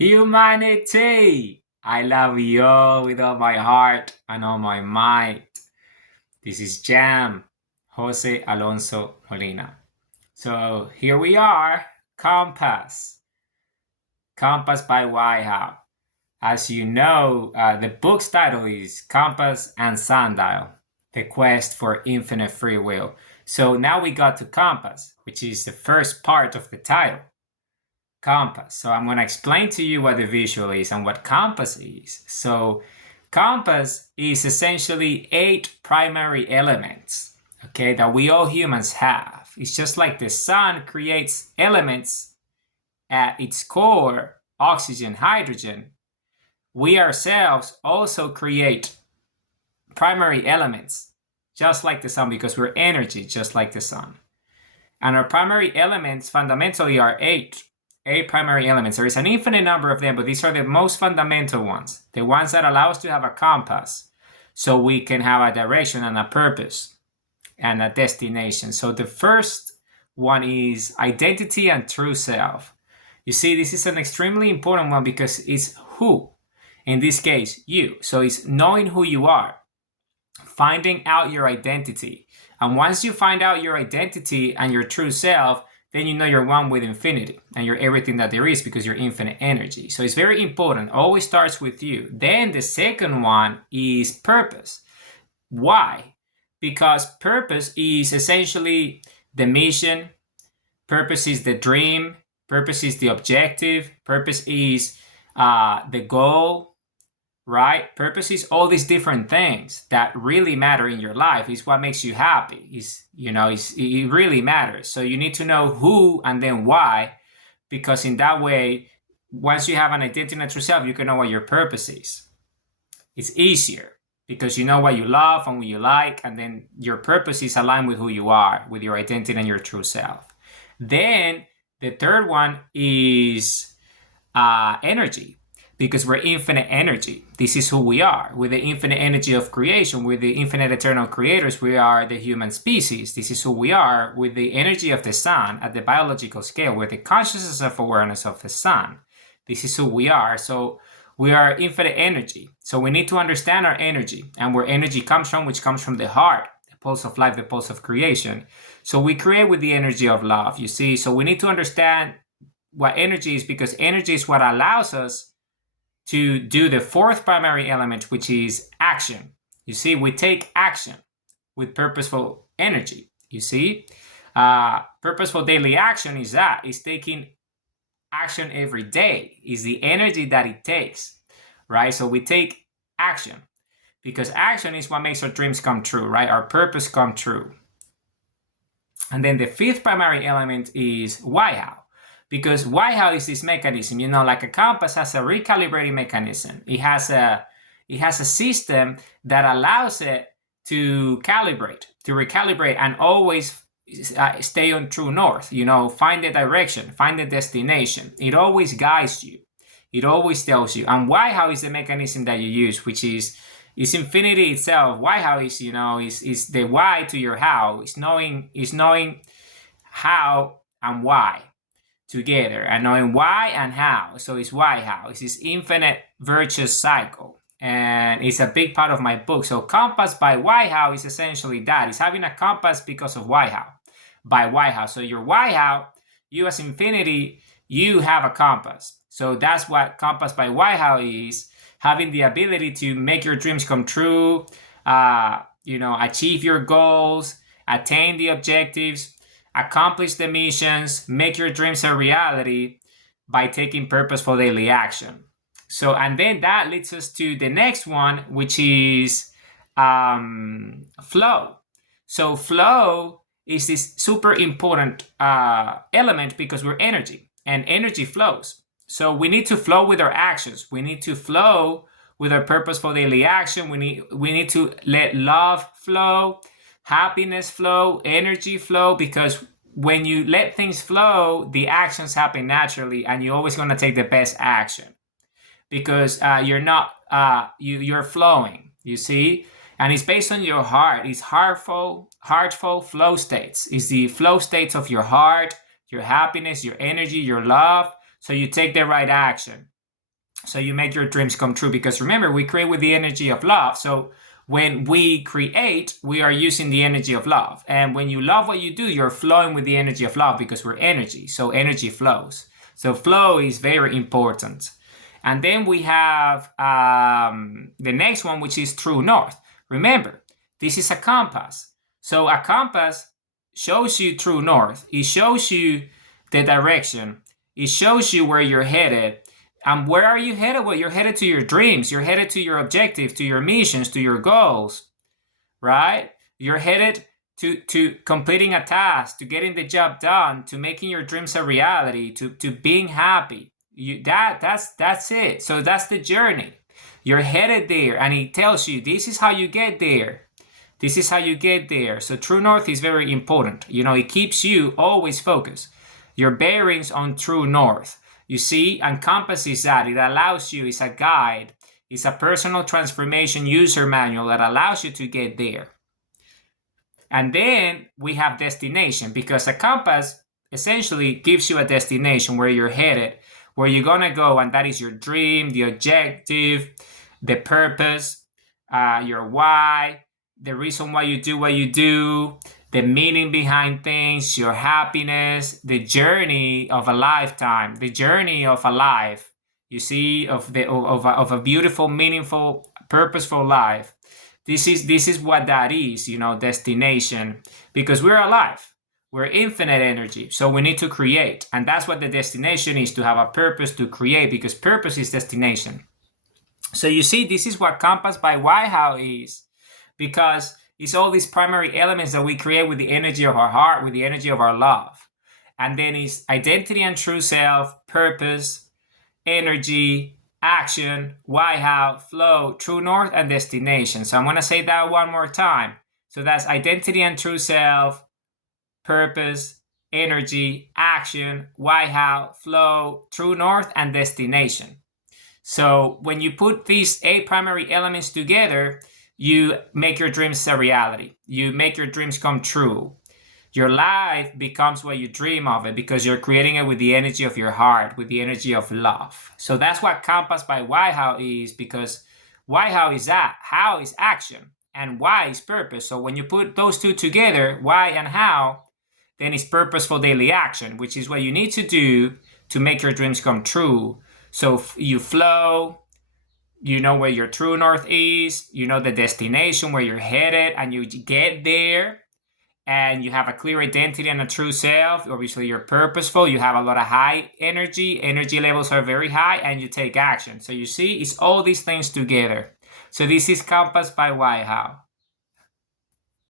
Humanity! I love you all with all my heart and all my might. This is Jam, Jose Alonso Molina. So here we are, Compass. Compass by Whitehouse. As you know, the book's title is Compass and Sundial, The Quest for Infinite Free Will. So now we got to Compass, which is the first part of the title. Compass. So I'm going to explain to you what the visual is and what compass is. So compass is essentially 8 primary elements, okay, that we all humans have. It's just like the sun creates elements at its core, oxygen, hydrogen. We ourselves also create primary elements, just like the sun, because we're energy, just like the sun. And our primary elements fundamentally are 8 primary elements. There is an infinite number of them, but these are the most fundamental ones, the ones that allow us to have a compass so we can have a direction and a purpose and a destination. So the first one is identity and true self. You see, this is an extremely important one because it's who, in this case, you. So it's knowing who you are, finding out your identity. And once you find out your identity and your true self, then you know you're one with infinity and you're everything that there is because you're infinite energy. So it's very important. Always starts with you. Then the second one is purpose. Why? Because purpose is essentially the mission. Purpose is the dream. Purpose is the objective. Purpose is the goal. Right? Purpose is all these different things that really matter in your life. Is what makes you happy. It really matters. So you need to know who and then why, because in that way, once you have an identity and true self, you can know what your purpose is. It's easier because you know what you love and what you like, and then your purpose is aligned with who you are, with your identity and your true self. Then the third one is energy. Because we're infinite energy. This is who we are. With the infinite energy of creation, with the infinite eternal creators, we are the human species. This is who we are. With the energy of the sun at the biological scale, with the consciousness of awareness of the sun, this is who we are. So we are infinite energy. So we need to understand our energy and where energy comes from, which comes from the heart, the pulse of life, the pulse of creation. So we create with the energy of love, you see. So we need to understand what energy is, because energy is what allows us to do the fourth primary element, which is action. You see, we take action with purposeful energy. You see, purposeful daily action is taking action every day, is the energy that it takes, right? So we take action because action is what makes our dreams come true, right? Our purpose come true. And then the fifth primary element is why-how. Because why-how is this mechanism, like a compass has a recalibrating mechanism. It has a system that allows it to recalibrate, and always stay on true north. Find the direction, find the destination. It always guides you. It always tells you. And why-how is the mechanism that you use, which is infinity itself. Why-how is is the why to your how. It's knowing how and why together, and knowing why and how. So it's why-how. It's this infinite virtuous cycle, and it's a big part of my book. So compass by why-how is essentially that. It's having a compass because of why-how, by why-how. So your why-how, you as infinity, you have a compass. So that's what compass by why-how is, having the ability to make your dreams come true, achieve your goals, attain the objectives, accomplish the missions, make your dreams a reality by taking purposeful daily action. So, and then that leads us to the next one, which is flow. So flow is this super important element because we're energy, and energy flows. So we need to flow with our actions. We need to flow with our purposeful daily action. We need to let love flow, happiness flow, energy flow, because when you let things flow, the actions happen naturally, and you're always going to take the best action because you're flowing, you see. And it's based on your heart. It's heartful flow states. It's the flow states of your heart, your happiness, your energy, your love. So you take the right action. So you make your dreams come true, because remember, we create with the energy of love. So when we create, we are using the energy of love. And when you love what you do, you're flowing with the energy of love, because we're energy. So energy flows. So flow is very important. And then we have the next one, which is true north. Remember, this is a compass. So a compass shows you true north. It shows you the direction. It shows you where you're headed. And where are you headed? Well, you're headed to your dreams. You're headed to your objectives, to your missions, to your goals, right? You're headed to completing a task, to getting the job done, to making your dreams a reality, to being happy. That's it. So that's the journey. You're headed there, and it tells you this is how you get there. This is how you get there. So true north is very important. It keeps you always focused. Your bearings on true north. You see, and compass is that. It allows you, it's a guide. It's a personal transformation user manual that allows you to get there. And then we have destination, because a compass essentially gives you a destination where you're headed, where you're going to go, and that is your dream, the objective, the purpose, your why, the reason why you do what you do, the meaning behind things, your happiness, the journey of a lifetime, the journey of a life, you see, of a beautiful, meaningful, purposeful life. This is what that is, destination, because we're alive. We're infinite energy, so we need to create. And that's what the destination is, to have a purpose, to create, because purpose is destination. So you see, this is what Compass by Waiho is, because it's all these primary elements that we create with the energy of our heart, with the energy of our love. And then it's identity and true self, purpose, energy, action, Waiho, flow, true north, and destination. So I'm going to say that one more time. So that's identity and true self, purpose, energy, action, Waiho, flow, true north, and destination. So when you put these 8 primary elements together, you make your dreams a reality. You make your dreams come true. Your life becomes what you dream of it, because you're creating it with the energy of your heart, with the energy of love. So that's what Compass by Waiho is, because Waiho is that. How is action, and why is purpose. So when you put those two together, why and how, then it's purposeful daily action, which is what you need to do to make your dreams come true. So you flow, you know where your true north is, you know the destination where you're headed, and you get there, and you have a clear identity and a true self. Obviously, you're purposeful, you have a lot of high energy levels are very high, and you take action. So you see, it's all these things together. So this is Compass by Waiho.